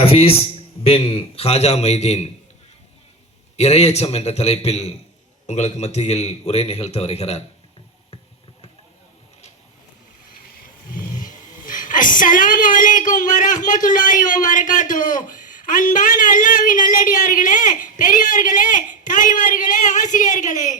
ஹஃபீஸ் பின் ஹாஜா மைதீன் இறையச்சம் என்ற தலைப்பில் உங்களுக்கு மத்தியில் உரை நிகழ்த்த வருகிறார். அஸ்ஸலாமு அலைக்கும் வரஹ்மத்துல்லாஹி வபரகாத்துஹு. அன்பான அல்லாஹ்வின் நல்லடியார்களே, பெரியோர்களே, தாய்மார்களே, ஆசிரியர்களே,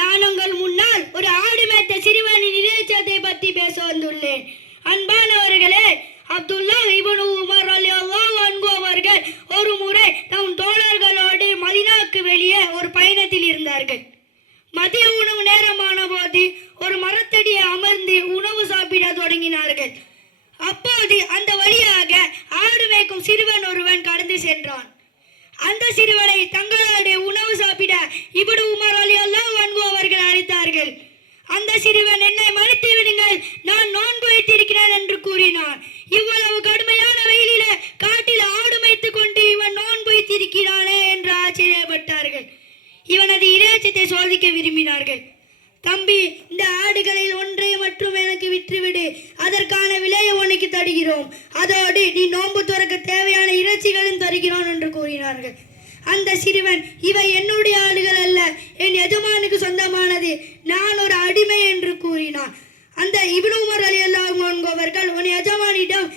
நான் உங்கள் முன்னால் ஒரு ஆடு மேய்த்த சிறுவனின் இறையச்சத்தை பற்றி பேச வந்துள்ளேன். அன்பானவர்களே, அப்துல்லா இப்னு உமர் ரலியல்லாஹு அன்ஹு அவர்கள் ஒரு முறை தம் தோழர்களோடு மதீனாவுக்கு வெளியே ஒரு பயணத்தில் இருந்தார்கள். மதிய உணவு நேரமான போது ஒரு மரத்தடியை அமர்ந்து உணவு சாப்பிட தொடங்கினார்கள். அப்போது அந்த வழியாக ஆடு மேய்க்கும் சிறுவன் ஒருவன் கடந்து சென்றான். அந்த சிறுவனை தங்களோடு உணவு சாப்பிட இப்னு உமர் ரலியல்லாஹு அன்ஹு அவர்கள் அழைத்தார்கள். அந்த சிறுவன், என்னை மன்னித்து விடுங்கள், நான் நோன்பு வைத்திருக்கிறேன் என்று கூறினான். இவ்வளவு கடுமையான வெயிலில காட்டில் ஆடு மேய்த்துக் கொண்டு இவன் நோன்பு வைத்திருக்கிறானே என்று ஆச்சரியப்பட்டார்கள். இவனது இறையச்சத்தை சோதிக்க விரும்பினார்கள். தம்பி, இந்த ஆடுகளில் ஒன்றை மட்டும் எனக்கு விற்றுவிடு, அதற்கான விலையை உனக்கு தருகிறோம், அதோடு நீ நோன்பு துறக்க தேவையான இறைச்சிகளும் தருகிறோம் என்று கூறினார்கள். அந்த சிறுவன், இவை என்னுடைய ஆடுகள் அல்ல, என் எஜமானுக்கு சொந்தமானது, நான் ஒரு அடிமை என்று கூறினான். அந்த இப்னு உமர் ரலியல்லாஹு அன்ஹு அவர்கள், உன் எஜமானிடம்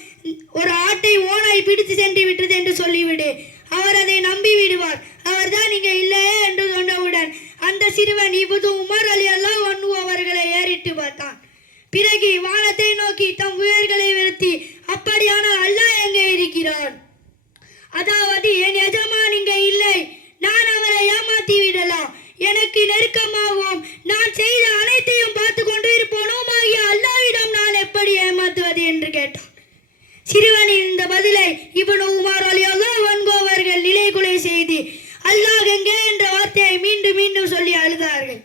ஒரு ஆட்டை ஓனாய் பிடித்து சென்று விட்டது என்று சொல்லிவிடு, அவர் அதை நம்பி விடுவார், அவர் தான் இங்கே இல்லையே என்று சொன்னவுடன் அந்த சிறுவன் இப்னு உமர் ரலியல்லாஹு அன்ஹு அவர்களை ஏறிட்டு பார்த்தான். பிறகு வானத்தை நோக்கி தம் உயிர்களை வெறுத்தி, அப்படியானால் அல்லாஹ் எங்கே இருக்கிறான்? அதாவது என் எஜமான் இங்கே இல்லை, நான் அவரை ஏமாற்றி விடலாம், எனக்கு நெருக்கமாகவும் நான் செய்த அனைத்தையும் பார்த்து கொண்டு இருப்போனும் ஆகிய அல்லாஹ்விடம் நான் எப்படி ஏமாற்றுவது என்று கேட்டான். சிறுவனின் இந்த பதிலை இப்னு உமர் ரலியல்லாஹு அன்ஹு அவர்கள் நிலைகுலை செய்து அல்லாஹ் எங்கே என்ற வார்த்தையை மீண்டும் மீண்டும் சொல்லி அழுதார்கள்.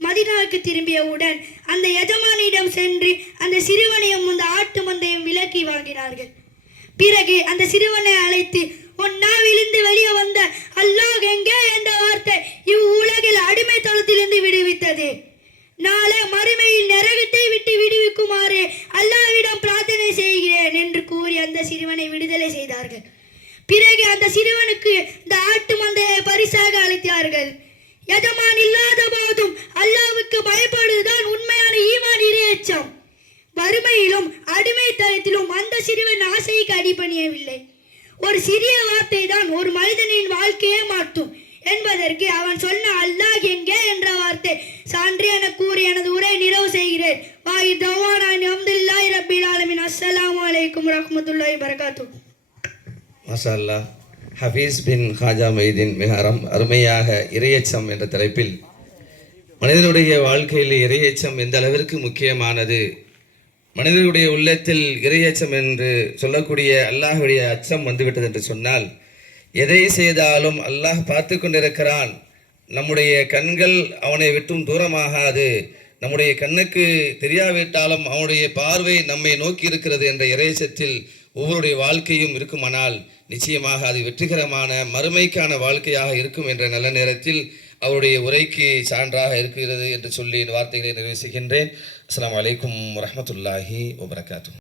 மதீனாவுக்கு திரும்பியவுடன் அந்த எஜமானியிடம் சென்று அந்த சிறுவனையும் அந்த ஆட்டு மந்தையும் விலக்கி வாங்கினார்கள். பிறகு அந்த சிறுவனை அழைத்து, உன் நாவிலிருந்து வெளியே வந்த அல்லாஹ் எங்கே என்ற வார்த்தை இவ்வுலகில் அடிமைத்தனத்திலிருந்து விடுவித்தது, நாளை மறுமையில் நரகத்தை விட்டு விடுவிக்குமாறு அல்லாஹ்விடம் பிரார்த்தனை செய்கிறேன் என்று கூறி அந்த சிறுவனை விடுதலை செய்தார்கள். பிறகு அந்த சிறுவனுக்கு இந்த ஆட்டு மந்தையை பரிசாக அளித்தார்கள். எஜமான் இல்லாத போதும் அல்லாஹ்வுக்கு பயப்படுவதுதான் உண்மையான ஈமான் இறையச்சம். வறுமையிலும் அடிமைத்தனத்திலும் அந்த சிறுவன் ஆசைக்கு அடிபணியவில்லை. ஒரு சிறிய வார்த்தை தான் ஒரு மனிதனின் வாழ்க்கையை மாற்றும் என்பதற்கு அவன் சொன்ன அல்லாஹ் எங்கே என்ற வார்த்தை சான்று என கூறி எனது உரை நிறைவு செய்கிறேன். வாயி தவானா அல்ஹம்துலில்லாஹி ரப்பில் ஆலமீன். அஸ்ஸலாமு அலைக்கும் வரஹ்மத்துல்லாஹி வபரகாத்துஹு. மாஷா அல்லாஹ். ஹஃபீஸ் பின் ஹாஜா மைதீன் மிக அருமையாக இறையச்சம் என்ற தலைப்பில் மனிதனுடைய வாழ்க்கையில் இறையச்சம் எந்த அளவிற்கு முக்கியமானது, மனிதனுடைய உள்ளத்தில் இறையச்சம் என்று சொல்லக்கூடிய அல்லாஹுடைய அச்சம் வந்துவிட்டது என்று சொன்னால் எதை செய்தாலும் அல்லாஹ் பார்த்து கொண்டிருக்கிறான், நம்முடைய கண்கள் அவனை விட்டும் தூரமாகாது, நம்முடைய கண்ணுக்கு தெரியாவிட்டாலும் அவனுடைய பார்வை நம்மை நோக்கி இருக்கிறது என்ற இறையச்சத்தில் ஒவ்வொருடைய வாழ்க்கையும் இருக்குமானால் நிச்சயமாக அது வெற்றிகரமான மறுமைக்கான வாழ்க்கையாக இருக்கும் என்ற நல்ல நேரத்தில் அவருடைய உரைக்கு சான்றாக இருக்கிறது என்று சொல்லி வார்த்தைகளை நிறைவு செய்கின்றேன். அஸ்ஸலாமு அலைக்கும் வரஹ்மத்துல்லாஹி வபரகாத்துஹு.